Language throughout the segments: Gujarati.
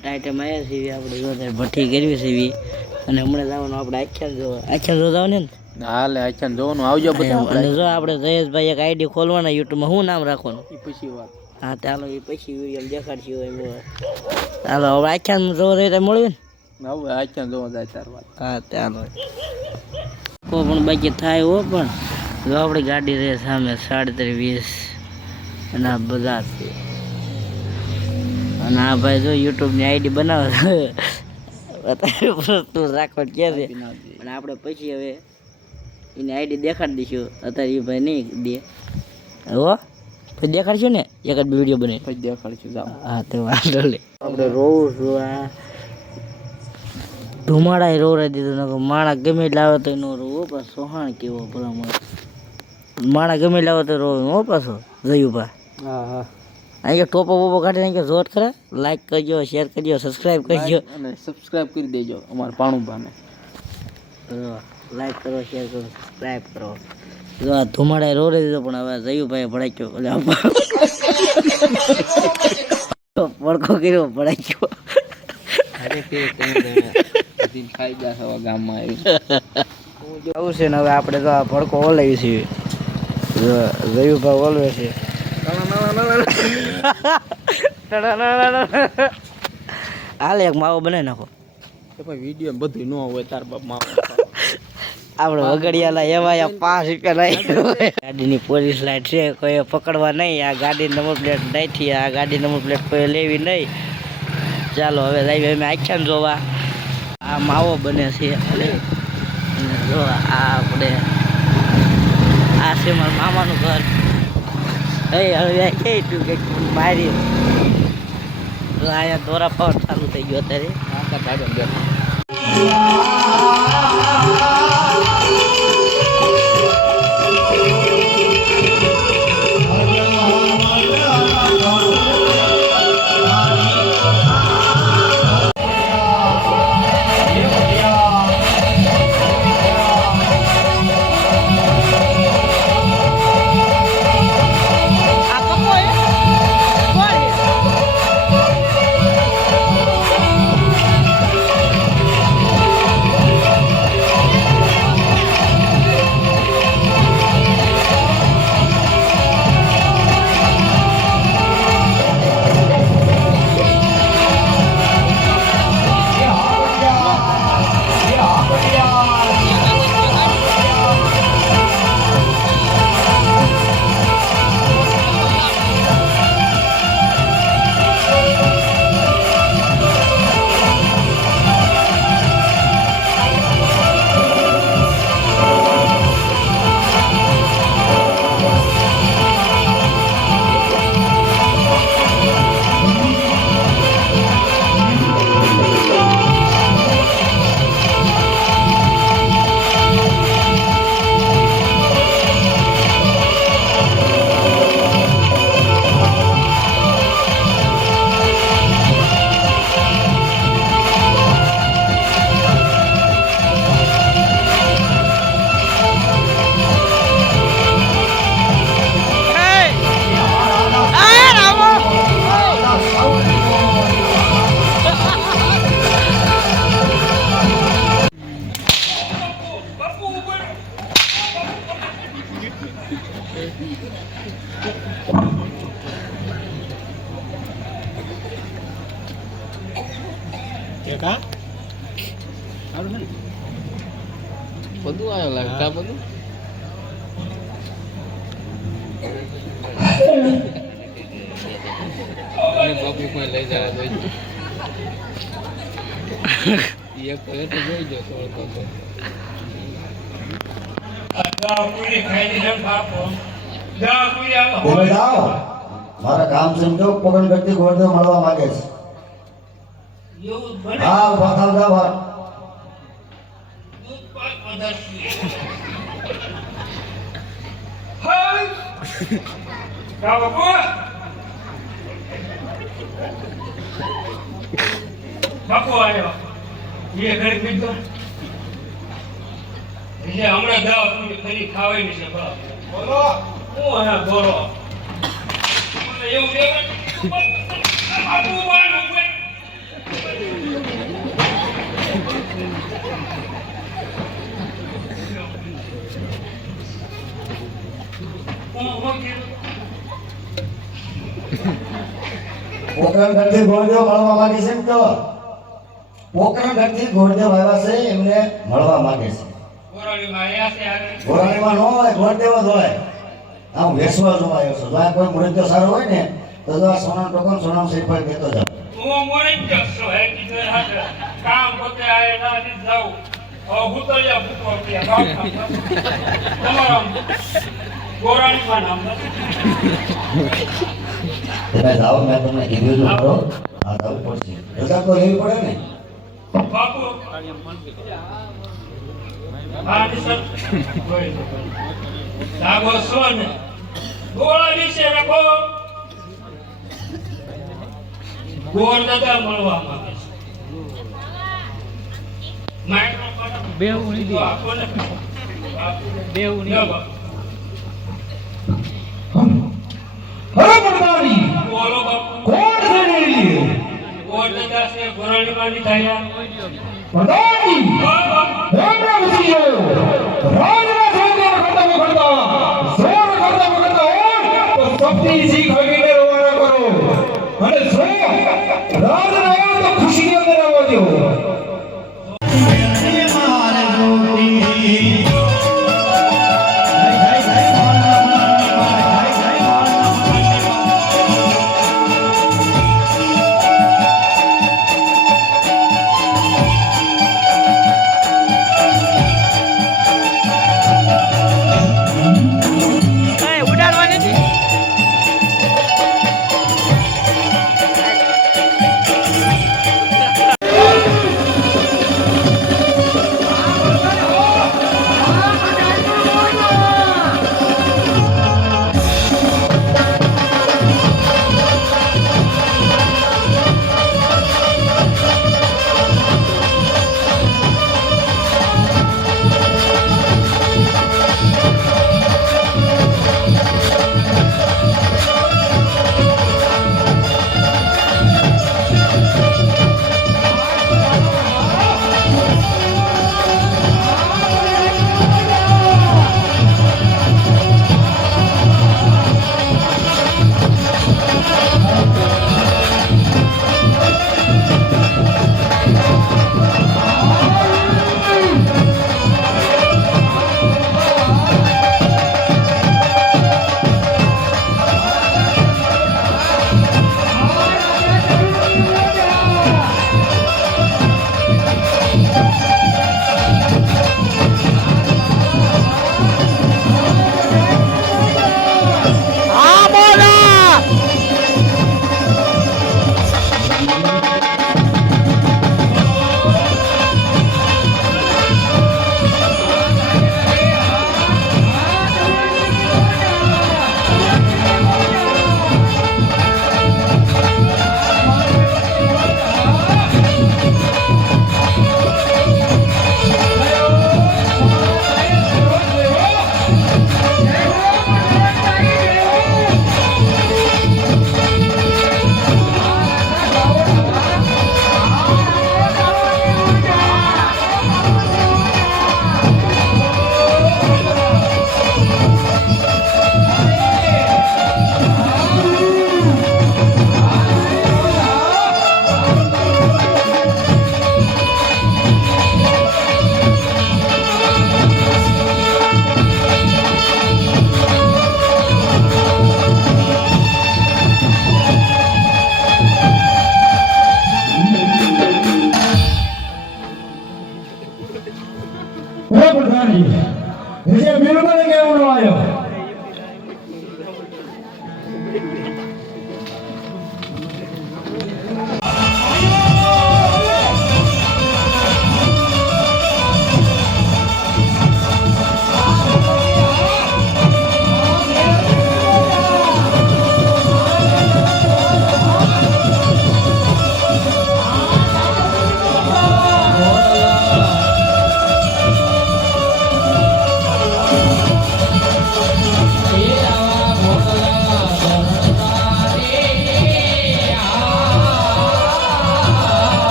ટાઈટમ આવ્યા છે આપણે જોતા ભઠ્ઠી કરવી છે અને હમણાં જવાનું આપણે આખ્યાન જોવા. આખ્યાન જવાનું ને હાલે આખ્યાન જોવાનું. આવજો બધા અને જો આપણે જયેશભાઈ એક આઈડી ખોલવાના યુટ્યુબમાં શું નામ રાખવાનું? એ પછી વાત. હા ચાલો એ પછી વીડિયો દેખાડશું એમ ચાલો હવે આખ્યાન જોવા જઈએ મળ્યું ને? હવે આખ્યાન જોવા જાય ચાર વાત. હા ચાલો. કો પણ બાકી થાય હો પણ. જો આપણી ગાડી રહે સામે સાડત્રીસ. વીસ અને આ બધા છે. અને આ ભાઈ જો યુટ્યુબની આઈડી બનાવો અત્યારે પ્રશ્ન રાખવા કે છે. પણ આપણે પછી હવે એની આઈડી દેખાડી દઈશું. અત્યારે એ ભાઈ નહીં દે. હો? પછી દેખાડશું ને? એક જ વીડિયો બને. પછી દેખાડશું હા તો વાંધો નહીં. આપણે રોવું છું આ. ધુમાડા રોવરાઈ દીધું નકો માણા ગમે લાવે તો એનો રોવો. પણ સોહાણ કેવો ભલા માણા ગમે લાવે તો રોવો. હો પાછો જયુભા. હા હા. અહીં ટોપો બોપો કાઢીને અહીં જોત કરે લાઈક કરજો શેર કરજો સબસ્ક્રાઈબ કરજો. અને સબસ્ક્રાઈબ કરી દેજો અમારા પાણુભાને. લાઈક કરો શેર કરો સબસ્ક્રાઈબ કરો. જો આ ધુમાડા રોડે દીધો પણ હવે જયુભાઈ ભડાક્યો. પડખો કર્યો ભડાક્યો. ફાયદા થવા ગામમાં આવી આવું છે ને હવે આપણે તો આ ભડકો ઓલાવી છીએ જયુભાઈ ઓલવે છે. હાલ એક માવો બનાવી નાખો. તો ભાઈ વીડિયો બધું ન હોય તાર બાપ માવો. આપણે વગડિયાલા એવા પાંચ રૂપિયા નહીં ગાડીની પોલીસ લાઈટ છે કોઈ પકડવા નહીં આ ગાડી નંબર પ્લેટ નહીં આ ગાડી નંબર પ્લેટ કોઈ લેવી નહીં. ચાલો હવે જઈએ અમે આખ્યાન જોવા. આ માવો બને છે અને જો આ આપણે આ છે મારા મામાનું ઘર. મારી અહીંયા દોરા પાવર ચાલુ થઈ ગયો અત્યારે. અને બાપુ કોઈ લઈ જવા તો એક તો જોઈ જો થોડો તો મારા કામ સમજો પકડ વ્યક્તિ ગોળદેવ મળવા માંગે છે. હા ઊભા થાવ જાઓ બહાર. બાપુ આવ્યો એ ઘડી પીધો. એટલે હમણાં દવા પૂરી કરી ખાવાની છે બોલો. હું હા બોલો એવું પોતાના ઘરથી ગોળ દેવો માગી છે ને તો પોકરણ ઘરથી ગોળદેવ આવ્યા છે એમને મળવા માંગે છે. ગોરાણીમાં ન હોય ગોળદેવ જ હોય. આમ વેસવા જોવા આવ્યો છું. જો આ કોઈ મૃત્યુ સારો હોય ને તો જો આ સોના ટોકન સોના શ્રીફળ દેતો જાવ હું મોડી જ હે કીધું કામ પોતે આયે ના નથી. હવે હું તો. તમારું ગોરાણીમાં નામ નથી. તમે જાઓ મેં તમને કીધું ખરો હા જવું પડશે. રજા તો લેવી પડે ને. બાપુ. હા નિસર લાગો છો ને? ગોળા વિશે રાખો. ગોળ દાદા મળવા માંગે છે. બે ઉણી બે બોલો બાપુ. ગોળ દાદા છે ગોરાણીમાં ની થયા પ્રધાની હા, પ્રભુજીઓ રાજના સંગ્રામ કરતા વખતા સોર કરતા વખતા હોય તો સપની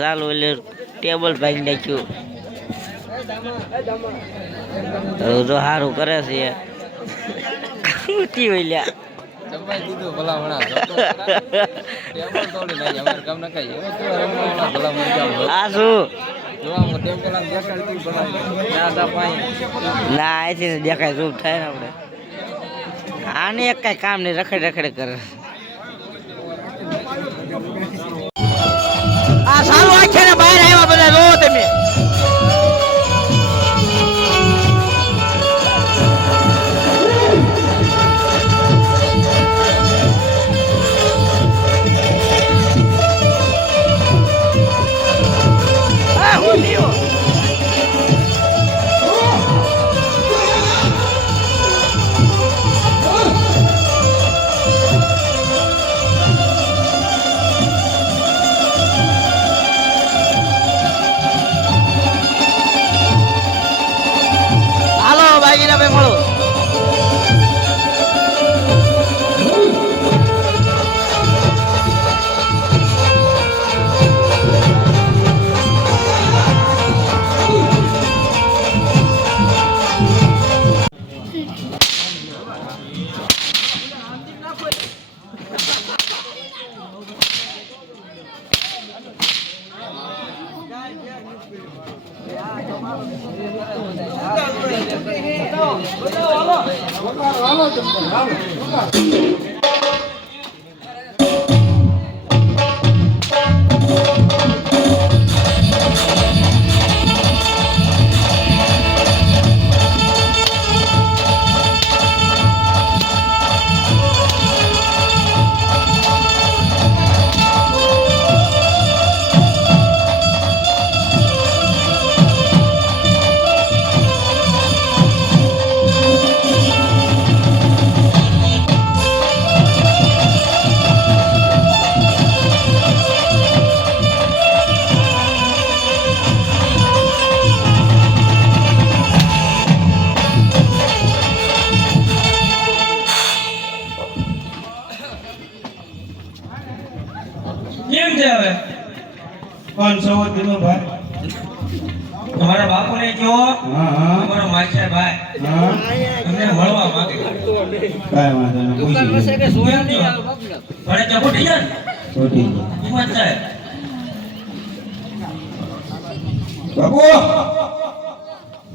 હવે એટલે ટેબલ ભાગી નાખ્યું. તો સારું કરે છે. આ શું? ના અહીંથી દેખાય શું થાય ને આપણે. આને એક કઈ કામ નહીં રખડે રખડે કરે આ સારું આખે ને બહાર આવ્યા બધા જોવો તમે કેમ છે હવે? કોણ છો તમે ભાઈ. તમારા બાપુને કહો હા હા. તમારો માસ્ટર ભાઈ. તમને મળવા માંગે. કાંઈ વાંધો નહીં પૂછી લો. કેમ છો? ભણે તો ફૂટી જાય ને? છોટી હિંમત થાય બાપુ!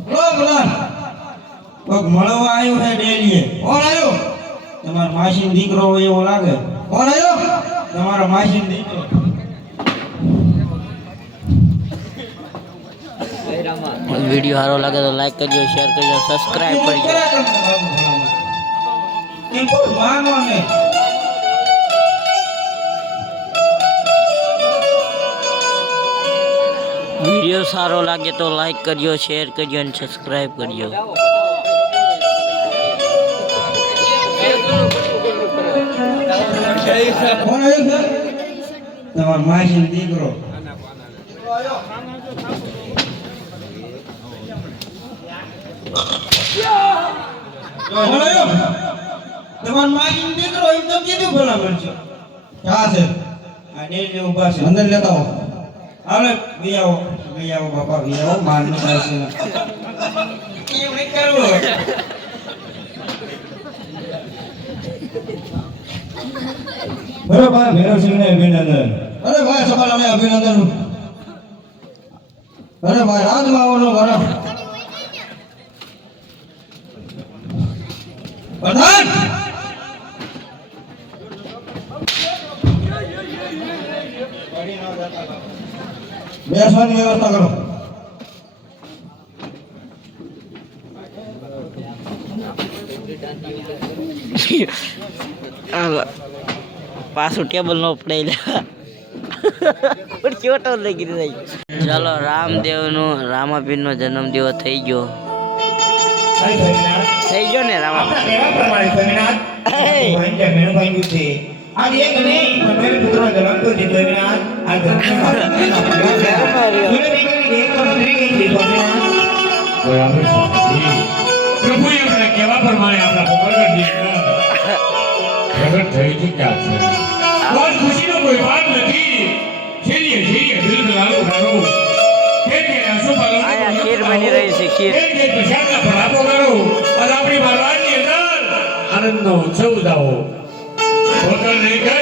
બોલો બોલો. કોક મળવા આવ્યો છે ડેલીએ કોણ આવ્યો? તમારો માસીનો દીકરો હોય એવો લાગે. કોણ આવ્યો? તમારો માસી દીકરો વીડિયો સારો લાગે તો લાઈક કરજો શેર કરજો સબસ્ક્રાઇબ કરજો. વીડિયો સારો લાગે તો લાઈક કરજો શેર કરજો અને સબસ્ક્રાઇબ કરજો. કોણ આવ્યો છે. તમારો માસીનો દીકરો તમારો માસીનો દીકરો એમ તો કીધું ભલામણ છે. આ ડેલી ઊભા છે. અંદર લેતા આવો હાલે બી આવો બાપા આવો માર નો થાય છે કેમ નહીં કરવું? બરોબર. ભૈરવસિંહને અભિનંદન. અરે ભાઈ સફાલાને અભિનંદન. અરે ભાઈ રાજમાં આવવાનો બરાબર પ્રધાન બેસવાની વ્યવસ્થા કરો. હાલો. પાછું ટેબલ નો પડાયેલા પણ ચોટો લઈ રહી ચાલો રામદેવનો રામાપીરનો જન્મદિવસ થઈ ગયો. થઈ ગયો ને રામા આપણા કહેવા પ્રમાણે આપણે પ્રમાણે આપણા પ્રગટ થઈ ચુક્યા છે? કોઈ વાત નથી. જેની જેની દિલ લાલો કરો કે કે પાલન આયા ખીર બની રહી છે ખીર. કે કે પ્રસાદના ભલાપો કરો. અને આપણી ભગવાનની અંદર આનંદનો ઉત્સવ ઉજાવો ગગન ગજે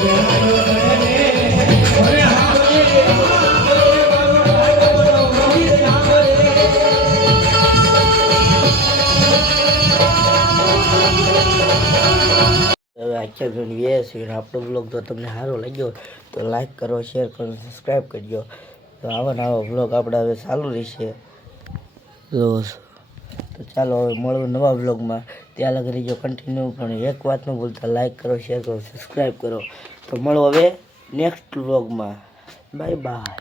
હવે આખા ઘણી અને આપણો બ્લોગ જો તમને સારો લાગ્યો તો લાઈક કરો શેર કરો સબસ્ક્રાઈબ કરજો. તો આવા ને આવા બ્લોગ આપણે હવે ચાલુ રહેશે. તો તો ચાલો હવે મળવું નવા બ્લોગમાં ત્યાં લગી રહીજો કન્ટિન્યુ પણ એક વાત ન ભૂલતા લાઈક કરો શેર કરો સબસ્ક્રાઈબ કરો. તો મળો હવે નેક્સ્ટ બ્લોગમાં બાય બાય